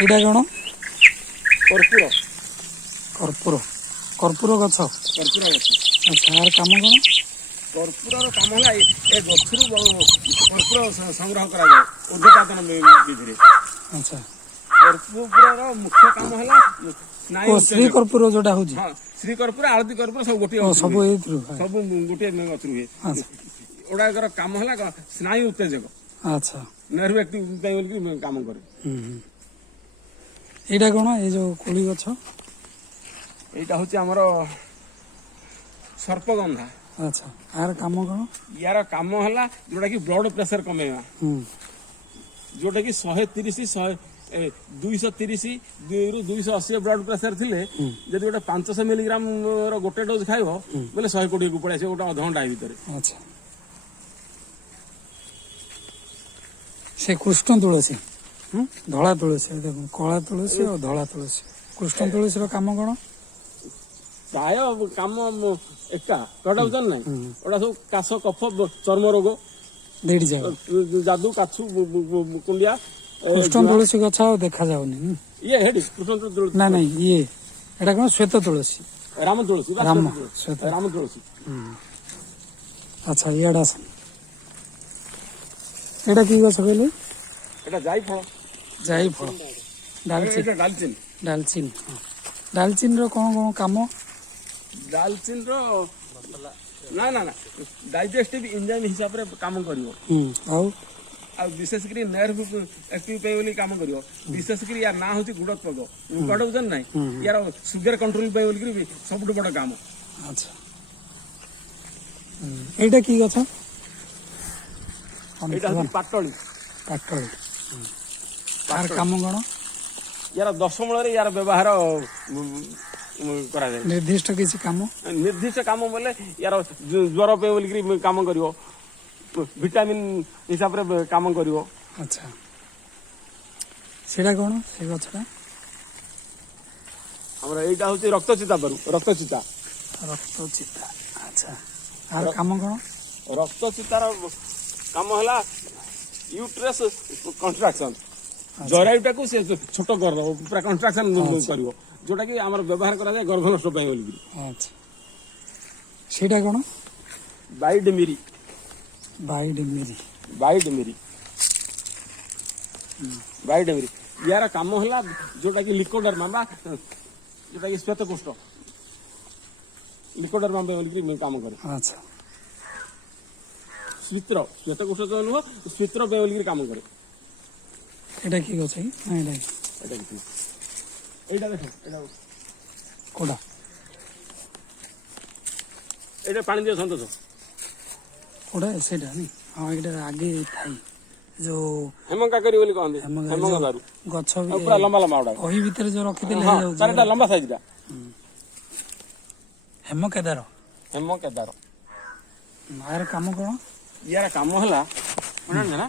ଏଇଟା କ'ଣ? କର୍ପୂର କର୍ପୂର। କର୍ପୂର ଗଛ। କର୍ପୂର ଗଛ। ଆଚ୍ଛା, ଆର କାମ କ'ଣ? କର୍ପୂରର କାମ ହେଲା ଏ ଗଛରୁ କର୍ପୂର ସଂଗ୍ରହ କରାଯାଏ ଉର୍ଦ୍ଧ୍ୱପାତନ ବିଧିରେ। ଆଚ୍ଛା, କର୍ପୂରର ମୁଖ୍ୟ କାମ ହେଲା ସ୍ନାୟୁ ଶ୍ରୀ କର୍ପୂର ଯୋଉଟା ହଉଛି। ହଁ, ଶ୍ରୀ କର୍ପୂର ଆଳତୀ କର୍ପୂର ସବୁ ଗୋଟିଏ ସବୁ ଏଇଥିରୁ। ସବୁ ଗୋଟିଏ ଗଛରୁ ହୁଏ। ଆଚ୍ଛା ଏଗୁଡ଼ାକର କାମ ହେଲା ସ୍ନାୟୁ ଉତ୍ତେଜକ, ଆଚ୍ଛା। ନର୍ଭ ଆକ୍ଟିଭ ପାଇଁ ବୋଲିକି କାମ କରେ। ଏଇଟା କ'ଣ? ଏଇ ଯୋଉ କୋଳି ଗଛ। ଏଇଟା ହଉଛି ଆମର ସର୍ପଗନ୍ଧା। ଆଚ୍ଛା, ଆର କାମ କ'ଣ? ୟାର କାମ ହେଲା ଯୋଉଟା କି ବ୍ଲଡ ପ୍ରେସର କମେଇବା। ଯୋଉଟା କି 130 230 ରୁ 280 ବ୍ଲଡ ପ୍ରେସର ଥିଲେ ଯଦି ଗୋଟେ 500 ମିଲିଗ୍ରାମ ର ଗୋଟେ ଡୋଜ ଖାଇବ ବୋଲେ 120 କୁ ପଳେଇ ଆସିବ ଗୋଟେ ଅଧଘଣ୍ଟା ଭିତରେ। ଆଚ୍ଛା, ସେ କୃଷ୍ଣ ତୁଳସୀ। ଧଳା ତୁଳସୀ, ଦେଖନ୍ତୁ କଳା ତୁଳସୀ ଆଉ ଧଳା ତୁଳସୀ। କୃଷ୍ଣ ତୁଳସୀର କାମ କ'ଣ? ପ୍ରାୟ କାମ ଏକା କଟା ବୁଝାର ନାହିଁ। ওটা ସବୁ କାଶ କଫ ଚର୍ମ ରୋଗ ଦେଇଠି ଯାଉ। ଯାଦୁ କାଛୁ କୁଣ୍ଡିଆ। କୃଷ୍ଣ ତୁଳସୀ ଗଛ ଆଉ ଦେଖାଯାଉନି। ଇଏ ହେଠି କୃଷ୍ଣ ତୁଳସୀ ନା ନାଇଁ, ଇଏ ଏଇଟା କ'ଣ? ଶ୍ଵେତ ତୁଳସୀ। ରାମ ତୁଳସୀ ବା ରାମ ଶ୍ଵେତ ରାମ ତୁଳସୀ। ଆଚ୍ଛା, ଇଆଡେ ଆସ। ଏଇଟା କି ଗଛ କହିଲେ? ଏଟା ଯାଇ ଫଳ। ଯାଇ ଫଳ। ଡାଲଚିନି। ଏଟା ଡାଲଚିନି। ଡାଲଚିନି। ଡାଲଚିନିର କ'ଣ କ'ଣ କାମ? ଡାଲଚିନିର ନା ନା ନା ଡାଇଜେଷ୍ଟିଭ ଇଞ୍ଜାଇମ ହିସାବରେ କାମ କରିବ। ଆଉ ଆଉ ବିଶେଷ କରି ନର୍ଭ ଆକ୍ଟିଭ ପାଇଁ ବୋଲି କାମ କରିବ। ବିଶେଷ କରି ୟାର ନାଁ ହଉଛି ଗୁଡତ୍ପକ। କଟ ବୁଝନ୍ ନାହିଁ, ୟାର ସୁଗର କଣ୍ଟ୍ରୋଲ ପାଇଁ ବୋଲିକି ସବୁଠୁ ବଡ କାମ। ଆଚ୍ଛା, ଏଇଟା କି ଗଛ? ଏଇଟା ହଉଛି ପାଟଳି। ପାଟଳି। ତାର କାମ କ'ଣ? ୟାର ଦଶମୂଳରେ ୟାର ବ୍ୟବହାର କରାଯାଏ। ନିର୍ଦ୍ଦିଷ୍ଟ କିଛି କାମ? ନିର୍ଦ୍ଦିଷ୍ଟ କାମ ବୋଲେ ୟାର ଜ୍ୱର ପାଇଁ ବୋଲିକି କାମ କରିବ, ଭିଟାମିନ୍ ହିସାବରେ କାମ କରିବ। ଆଚ୍ଛା, ସେଇଟା କ'ଣ? ସେ ଗଛଟା ଆମର ଏଇଟା ହଉଛି ରକ୍ତଚିତା ପାରୁ। ରକ୍ତଚିତା। ରକ୍ତଚିତା। ଆଚ୍ଛା, ଆର କାମ କ'ଣ? ରକ୍ତଚିତାର କାମ ହେଲା ୟୁଟ୍ରେସ୍ କଣ୍ଟ୍ରାକ୍ସନ। ଜରାୟୁଟାକୁ ସେ ଛୋଟ କରିଦେବ, ପୁରା କଣ୍ଟ୍ରାକ୍ସନ କରିବ, ଯୋଉଟା କି ଆମର ବ୍ୟବହାର କରାଯାଏ ଗର୍ଭନଷ୍ଟ ପାଇଁ ବୋଲିକି। ଆଚ୍ଛା, ସେଇଟା କ'ଣ? ବାଇଡମିରି। ବାଇଡମିରି। ବାଇଡମିରି। ବାଇଡମିରି ୟାର କାମ ହେଲା ଯୋଉଟା କି ଲିକୋଡର୍ମା ବା ଯୋଉଟା କି ଶ୍ଵେତକୋଷ୍ଠ। ଲିକୋଡର୍ମା ପାଇଁ ବୋଲିକି କାମ କରେ। ଆଚ୍ଛା, ସ୍ୱିତ୍ର। ଶ୍ଵେତକୋଷ୍ଠ ତ ନୁହଁ, ସ୍ୱିତ୍ର ପାଇଁ ବୋଲିକି କାମ କରେ। ଏଇଟା କି ଗଛ କି? ଏଇଟା କିଛି ଏଇଟା ଦେଖ, ଏଇଟା କୋଉଟା? ଏଇଟା ପାଣି ଦିଅ ସନ୍ତୋଷ। କୋଉଟା? ସେଇଟା ନାଇଁ। ହଁ, ଏଇଟା ଆଗେ ଥାଇ ଯୋଉ ହେମକାକରି ବୋଲି କହନ୍ତି। ହେମକାରୁ ଗଛ ପୁରା ଲମ୍ବା ଲମ୍ବା ଗୁଡା ବହି ଭିତରେ ଯୋଉ ରଖିଦେଲେ ଚାରିଟା ଲମ୍ବା ସାଇଜଟା। ହେମକେଦାର। ହେମକେଦାର। ଆର କାମ କ'ଣ? ୟାର କାମ ହେଲା ନା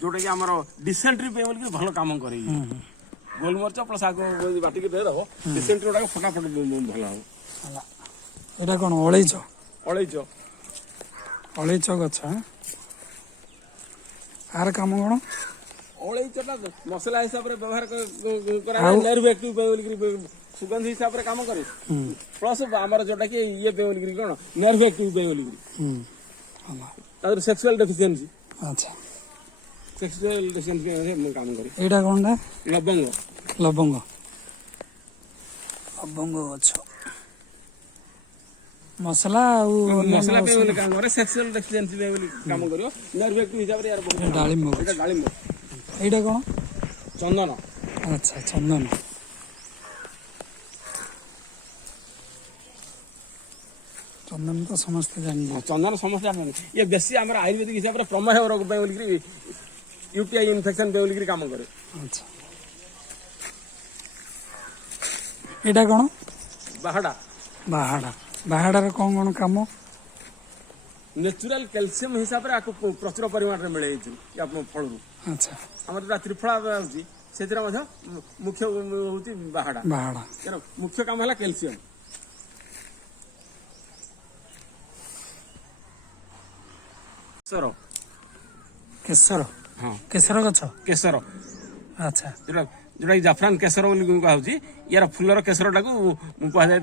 ଯୋଉଟା କି ଆମର ଡିସେଣ୍ଟ୍ରି ପାଇଁ ବୋଲିକି ଭଲ କାମ କରେ। ଗୋଲମରିଚ ପ୍ଲସ ଆଗ ବାଟିକି ଦେଇଦବ, ଡିସେଣ୍ଟ୍ରି ଗୁଡାକ ଫଟାଫଟ ଭଲ ହବ। ଏଇଟା କ'ଣ? ଅଳେଇଚ। ଅଳେଇଚ। ଅଳେଇଚ ଗଛ। ଆର କାମ କ'ଣ? ଅଳେଇଚଟା ମସଲା ହିସାବରେ ବ୍ୟବହାର କରାଯାଏ। ନର୍ଭ ଆକ୍ଟିଭ ପାଇଁ ବୋଲିକି ସୁଗନ୍ଧି ହିସାବରେ କାମ କରେ। ପ୍ଲସ ଆମର ଯୋଉଟା କି ଇଏ ପାଇଁ ବୋଲିକି କ'ଣ ନର୍ଭ ଆକ୍ଟିଭ ପାଇଁ ବୋଲିକି ତାପରେ ସେକ୍ସୁଆଲ ଡେଫିସିଏନ୍ସି। ଆଚ୍ଛା, ସେକ୍ସୁଆଲ ଡେଫିସିଏନ୍ସି ପାଇଁ କାମ କରେ। ଏଇଟା କ'ଣଟା? ଲବଙ୍ଗ। ଲବଙ୍ଗ। ଲବଙ୍ଗ ଗଛ ମସଲା ଆଉ ମସଲା ପାଇଁ ବୋଲି କାମ କରେ। ସେକ୍ସୁଆଲ ଡେଫିସିଏନ୍ସି ପାଇଁ ବୋଲି କାମ କରିବ। ନର୍ଭ ଆକ୍ଟିଭ ହିସାବରେ ୟାର ଡାଳିମ୍ବ। ଏଇଟା ଡାଳିମ୍ବ। ଏଇଟା କ'ଣ? ଚନ୍ଦନ। ଆଚ୍ଛା, ଚନ୍ଦନ। ଚନ୍ଦନ ତ ସମସ୍ତେ ଜାଣିଛନ୍ତି। ଚନ୍ଦନ ସମସ୍ତେ ଜାଣନ୍ତି। ଇଏ ବେଶୀ ଆମର ଆୟୁର୍ବେଦିକ ହିସାବରେ ପ୍ରମେହ ରୋଗ ପାଇଁ ବୋଲିକି ୟୁଟିଆଇ ଇନଫେକ୍ସନ ପାଇଁ ବୋଲିକି କାମ କରେ। ଆଚ୍ଛା, ଏଇଟା କ'ଣ? ବାହାଡା। ବାହାଡା। ବାହାଡାର କ'ଣ କ'ଣ କାମ? ନ୍ୟାଚୁରାଲ କ୍ୟାଲସିୟମ ହିସାବରେ ଆକୁ ପ୍ରଚୁର ପରିମାଣରେ ମିଳେ ୟା ଫଳରୁ। ଆଚ୍ଛା, ଆମର ଯୋଉଟା ତ୍ରିଫଳା ହେଉଛି ସେଥିରେ ମଧ୍ୟ ମୁଖ୍ୟ ହଉଛି ବାହାଡା। ବାହାଡା ମୁଖ୍ୟ କାମ ହେଲା କ୍ୟାଲସିୟମ। କେଶର। କେଶର। ହଁ, କେଶର ଗଛ। କେଶର। ଆଚ୍ଛା जोटा जाफरान केसर बोली कहुची यार फुलर केसर टाक कहुए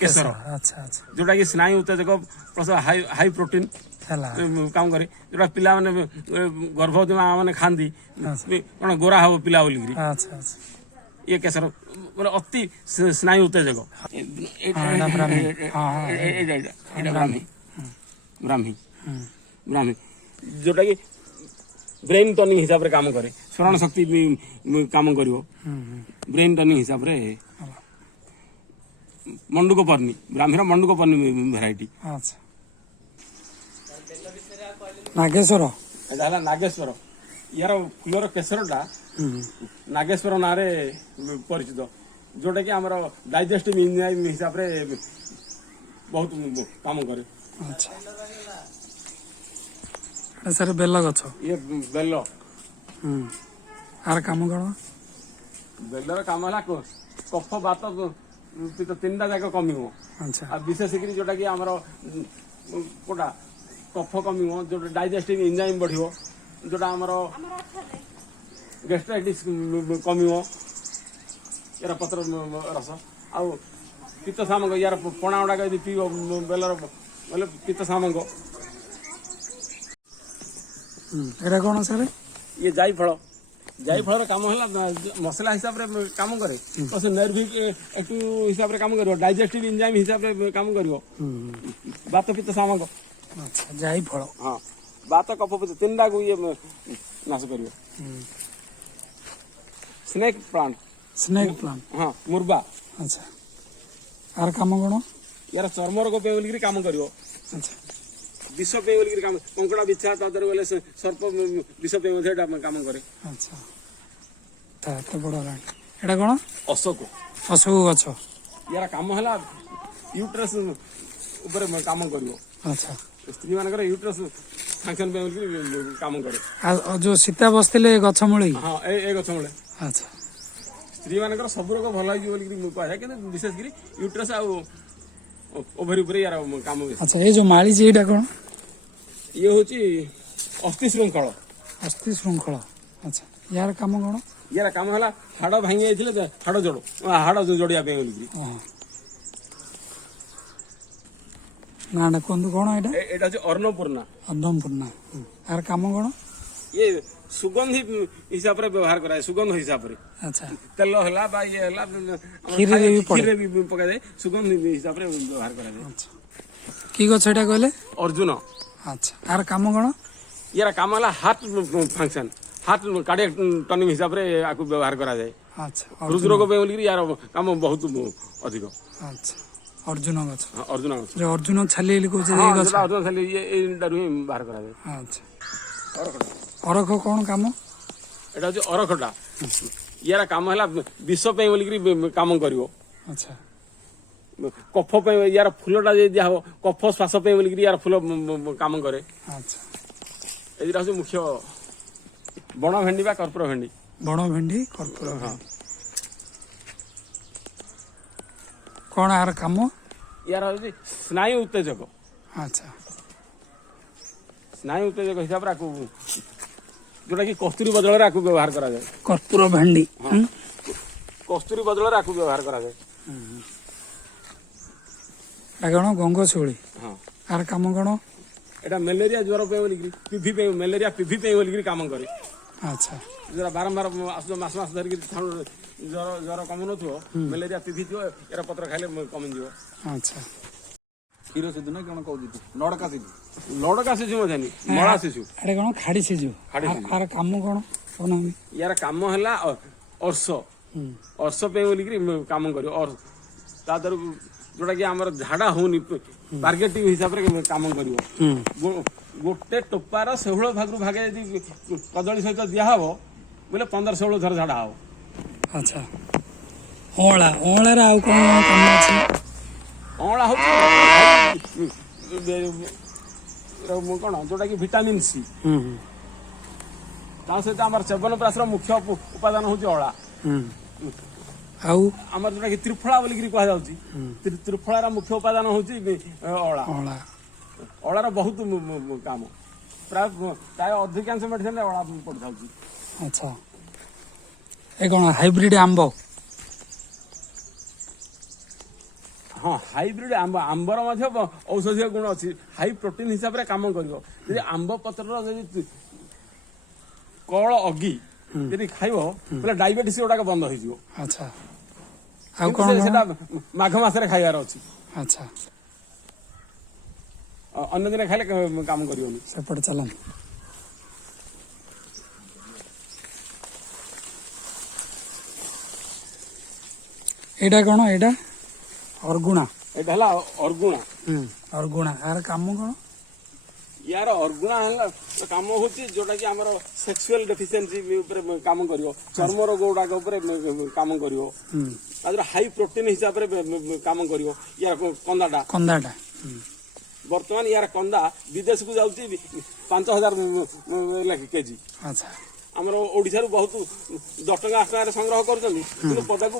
केसर ଆଚ୍ଛା ଆଚ୍ଛା जोटा कि स्नायु उत्तेजक प्लस हाई प्रोटीन ହେଲା काम करे जोटा पिला माने गर्भवती माँ मैंने खाती कौन गोरा हम पिला बोल ଆଚ୍ଛା ଆଚ୍ଛା ये केसर मतलब अति स्नायु उत्तेजक ଏଇଟା ବ୍ରାହ୍ମୀ ହଁ ब्राह्मी ब्राह्मी ब्राह्मी जोटा कि ब्रेन टर्निंग हिसाब रे काम करे स्मरण शक्ति काम करिवो ब्रेन टर्निंग हिसाब रे मंडुक पर्णी ब्राह्मीर मंडुक पर्णी भेराइटी ଆଚ୍ଛା ନାଗେଶ୍ୱର एटा हला नागेश्वर यार फुलर केसरटा नागेश्वर नाँ परिचित जोटा कि आमर डाइजेस्टिव इंजाइम हिसाब रे बहुत काम करे ଆଚ୍ଛା ଏଇଟା ସାର୍ ବେଲ ଗଛ ये बेल ଆର କାମ କ'ଣ बेलर काम है कफ बात पित्त तीन टा जाक कम ଆଚ୍ଛା विशेषकर जोटा कि आमर कोटा कफ कम जो डाइजेस्टिव एंजाइम बढ़ जोटा आमर गैस्ट्राइटिस कम यार पत्र रस आउ पित्त सामक यार पणा गुड़ाक यदि पीब बेलर बोले पित्त सामक ଏଇଟା କ'ଣ ସାର୍ ये जायफल काम है मसला हिसाब रे काम करे प्लस नर्विक एक्टिव हिसाब रे काम करियो डाइजेस्टिव एंजाइम हिसाब रे काम करियो बात पित्त सामक ଆଚ୍ଛା ଯାଇ ଫଳ हाँ बात कफ पित्त तीन टा को ये नाश करियो स्नेक प्लांट ସ୍ନେକ୍ ପ୍ଲାଣ୍ଟ हाँ मुर्बा ଆଚ୍ଛା ଆର କାମ କ'ଣ यार चर्म रोग पे बोलिक काम करियो ଆଚ୍ଛା विष पे बोलिक काम कंकड़ा बिछा तादर बोले सर्प विष पे काम करे ଆଚ୍ଛା ଏତେ ବଡ଼ ହେଲାଣି ଏଇଟା କ'ଣ अशोक ଅଶୋକ ଗଛ यार काम है यूट्रस ऊपर काम करियो ଆଚ୍ଛା स्त्री मानकर यूट्रस फंक्शन पे बोलिक काम करे ଆଉ ଯୋଉ ସୀତା ବସିଥିଲେ ଗଛ ମୂଳେ हाँ ए गछ मूले ଆଚ୍ଛା स्त्री मानकर सब रोग भल हो कहुए कि विशेषकर यूट्रस आउ ओभरी उपरे यार काम बेसी ଆଚ୍ଛा ଏ ଯୋଉ ମାଳିଛି ଏଇଟା କ'ଣ ये हूँ अस्थि श्रृंखल ଅସ୍ଥି ଶୃଙ୍ଖଳ ଆଚ୍ଛା ୟାର କାମ କ'ଣ यार काम है हाड़ भांगी जाइए हाड़ जोड़ हाड़ जोड़िया बोलिक ଓହୋ ନାଁଟା କୁହନ୍ତୁ କ'ଣ ଏଇଟା एटा हूँ अन्नपूर्णा ଅଦମପୂର୍ଣ୍ଣା ଆର କାମ କ'ଣ ये सुगंधी हिसाब रे व्यवहार कराए सुगंध हिसाब रे ଆଚ୍ଛା तेल हला बा ये हला କ୍ଷୀରରେ ବି ପଡେ। खीरे भी पका जाए सुगंध हिसाब रे व्यवहार कराए ଆଚ୍ଛା କି ଗଛ ଏଇଟା କହିଲେ अर्जुन ଆଚ୍ଛା ଆର କାମ କ'ଣ यार काम है heart function heart cardiac turning हिसाब रे आकु व्यवहार करा जाए ଆଚ୍ଛा हृदरोग पे बोलिक यार काम बहुत अधिक ଆଚ୍ଛା ଅର୍ଜୁନ ଗଛ हाँ, अर्जुन ଯୋଉ ଅର୍ଜୁନ ଛାଲି ବୋଲି କହୁଛି हाँ, ଏଇ ଗଛ जोटा अर्जुन खाली ये डारू ही बाहर करा जाए ଆଚ୍ଛା ଅରଖ କ'ଣ କାମ एटा हूँ अरखटा यार काम है विष पे बोलिक काम करियो ଆଚ୍ଛା कफ पे यार फुलटा दिया हम कफ श्वास पे बोलिक यार फुल काम करे ଆଚ୍ଛା एटा हूँ मुख्य बण भेंडी बा कर्पूर भेंडी ବଣ ଭେଣ୍ଡି କର୍ପୂର ଭେଣ୍ଡି କ'ଣ ଆର କାମ यार हूँ स्नायु उत्तेजक ଆଚ୍ଛା स्नायु उत्तेजक हिसाब रे आकु जोटा कि कस्तूरी बदल रे आकु व्यवहार करा जाए କର୍ପୂର ଭେଣ୍ଡି कस्तूरी बदल रे आकु व्यवहार करा जाए ଏଇଟା କ'ଣ ଗଙ୍ଗଶିଉଳି हाँ ଆର କାମ କ'ଣ एटा मलेरिया ज्वर पे बोलिक पीभी पे मलेरिया पीभी पे बोलिक काम करे ଆଚ୍ଛା जरा बारंबार आस मास मास धरिक ज्वर ज्वर कम नथो मलेरिया पीभी थो यार पत्र खाइले कम जीव ଆଚ୍ଛା କ୍ଷୀର ସିଧୁ ନା କଣ କହୁଛି ନଡକା ସିଧୁ लड़का शिशु मजानी मळा शिशु ଏଇଟା କ'ଣ ଖାଡ଼ି ସିଝୁ ଖାଡ଼ି ସିଝୁ। ଆର କାମ କ'ଣ କହୁନାହାନ୍ତି यार काम है अर्श अर्श पे बोलिक काम करियो और तादर जोटा कि आमर झाड़ा होनी टार्गेटिव हिसाब रे काम करियो गोटे टोपार 16 भागरू भागे यदि कदली सहित दिया हबो बोले 15-16 थर झाड़ा हबो ଆଚ୍ଛା ଅଁଳା ଅଁଳାରେ ଆଉ କ'ଣ କାମ ଅଛି ଅଁଳା ହଉଛି କଣ ଯୋଉଟା କି ଭିଟାମିନ ସି ତା ସହିତ ଆମର ଚ୍ୟବନପ୍ରାଶର ମୁଖ୍ୟ ଉପାଦାନ ହଉଛି ଅଁଳା ଆଉ ଆମର ଯୋଉଟା କି ତ୍ରିଫଳା ବୋଲିକିରି କୁହାଯାଉଛି ତ୍ରିଫଳାର ମୁଖ୍ୟ ଉପାଦାନ ହଉଛି ଅଁଳା ଅଁଳା ଅଁଳାର ବହୁତ କାମ ପ୍ରାୟ ଅଧିକାଂଶ ମେଡିସିନରେ ଅଁଳା ପଡିଥାଉଛି ଆଚ୍ଛା ଏ କ'ଣ ହାଇବ୍ରିଡ୍ ଆମ୍ବ? ହଁ ହାଇବ୍ରିଡ୍ ଆମ୍ବର ମଧ୍ୟ ଔଷଧୀୟ ଗୁଣ ଅଛି, ହାଇ ପ୍ରୋଟିନ ହିସାବରେ କାମ କରିବ। ଯଦି ଆମ୍ବ ପତ୍ରର ଯଦି କଳ ଅଗି ଯଦି ଖାଇବ ବୋଲେ ଡାଇବେଟିସ୍ ଗୁଡାକ ବନ୍ଦ ହେଇଯିବ। ଆଚ୍ଛା, ଆଉ କିନ୍ତୁ କ'ଣ ସେଟା ମାଘ ମାସରେ ଖାଇବାର ଅଛି, ଆଚ୍ଛା ଅନ୍ୟ ଦିନେ ଖାଇଲେ କାମ କରିବନି। ସେପଟେ ଚାଲନ୍ତୁ। ଏଇଟା କ'ଣ? ଏଇଟା ଅର୍ଗୁଣା। ଏଇଟା ହେଲା ଅର୍ଗୁଣା। ଅର୍ଗୁଣା, ଏହାର କାମ କ'ଣ? ୟାର ଅର୍ଗୁଣା ହେଲା କାମ ହଉଛି ଯୋଉଟା କି ଆମର ସେକ୍ସୁଆଲ ଡେଫିସିଏନ୍ସି ଉପରେ କାମ କରିବ, ଚର୍ମ ରୋଗ ଗୁଡାକ ଉପରେ କାମ କରିବ, ତାଦ୍ୱାରା ହାଇ ପ୍ରୋଟିନ ହିସାବରେ କାମ କରିବ। ୟାର କନ୍ଦାଟା ବର୍ତ୍ତମାନ ୟାର କନ୍ଦା ବିଦେଶକୁ ଯାଉଛି 5,000 କେଜି। ଆଚ୍ଛା, ଆମର ଓଡିଶାରୁ ବହୁତ 10 ଟଙ୍କା 8 ଟଙ୍କାରେ ସଂଗ୍ରହ କରୁଛନ୍ତି, କିନ୍ତୁ ପଦାକୁ